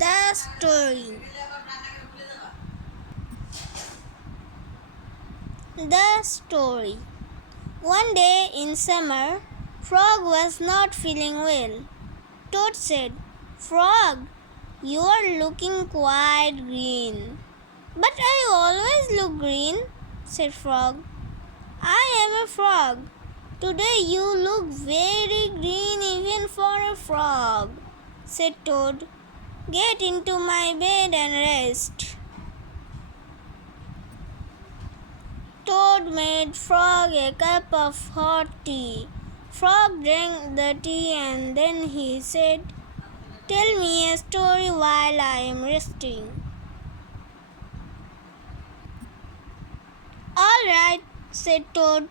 The story. The story. One day in summer, Frog was not feeling well. Toad said, "Frog, you are looking quite green." "But I always look green," said Frog. "I am a frog. Today you look very green even for a frog," said Toad. "Get into my bed and rest." Toad made Frog a cup of hot tea. Frog drank the tea and then he said, "Tell me a story while I am resting." "All right," said Toad.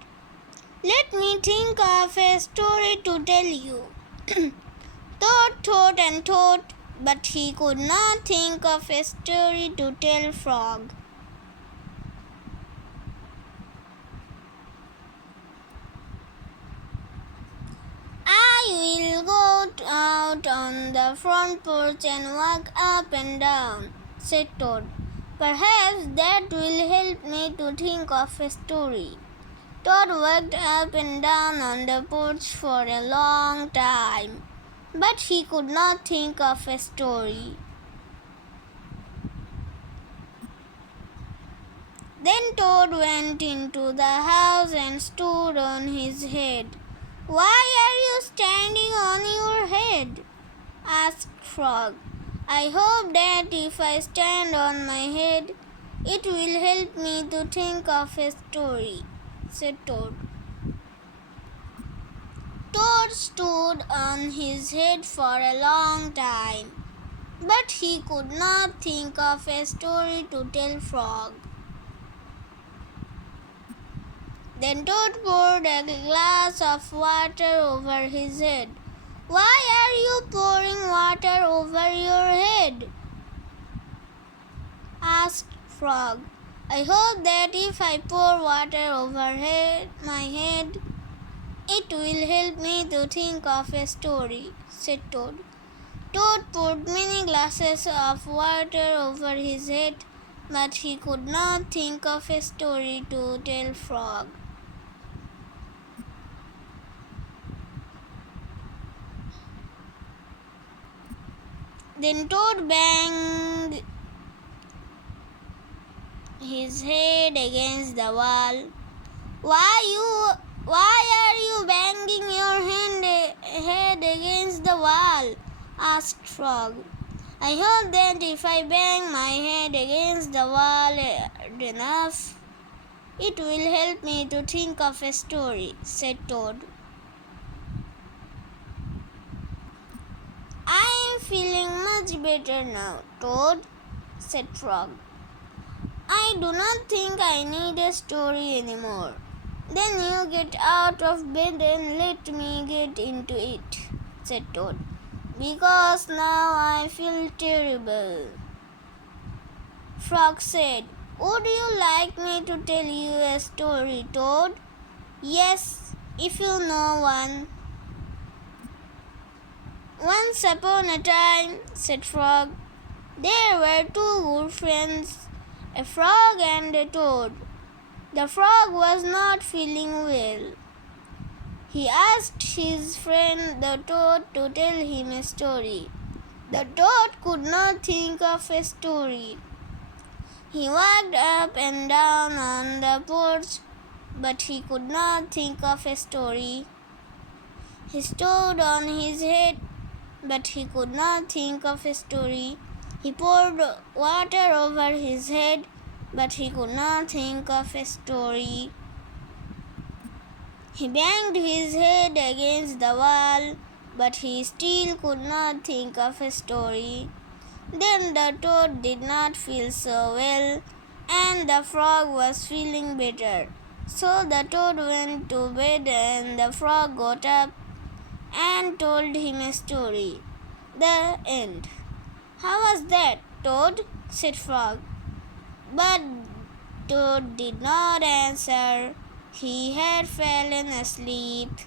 "Let me think of a story to tell you." Toad thought and thought, but he could not think of a story to tell Frog. "I will go out on the front porch and walk up and down," said Toad. "Perhaps that will help me to think of a story." Toad walked up and down on the porch for a long time, but he could not think of a story. Then Toad went into the house and stood on his head. "Why are you standing on your head?" asked Frog. "I hope that if I stand on my head, it will help me to think of a story," said Toad. Toad stood on his head for a long time, but he could not think of a story to tell Frog. Then Toad poured a glass of water over his head. "Why are you pouring water over your head?" asked Frog. "I hope that if I pour water over my head, it will help me to think of a story," said Toad. Toad poured many glasses of water over his head, but he could not think of a story to tell Frog. Then Toad banged his head against the wall. Why are you banging your head against the wall?" asked Frog. "I hope that if I bang my head against the wall enough, it will help me to think of a story," said Toad. "I am feeling much better now, Toad," said Frog. "I do not think I need a story anymore." "Then you get out of bed and let me get into it," said Toad, "because now I feel terrible." Frog said, "Would you like me to tell you a story, Toad?" "Yes, if you know one." "Once upon a time," said Frog, "there were two good friends, a frog and a toad. The frog was not feeling well. He asked his friend the toad to tell him a story. The toad could not think of a story. He walked up and down on the porch, but he could not think of a story. He stood on his head, but he could not think of a story. He poured water over his head, but he could not think of a story. He banged his head against the wall, but he still could not think of a story. Then the toad did not feel so well, and the frog was feeling better. So the toad went to bed, and the frog got up and told him a story. The end. "How was that, Toad?" said Frog. But Toad did not answer. He had fallen asleep.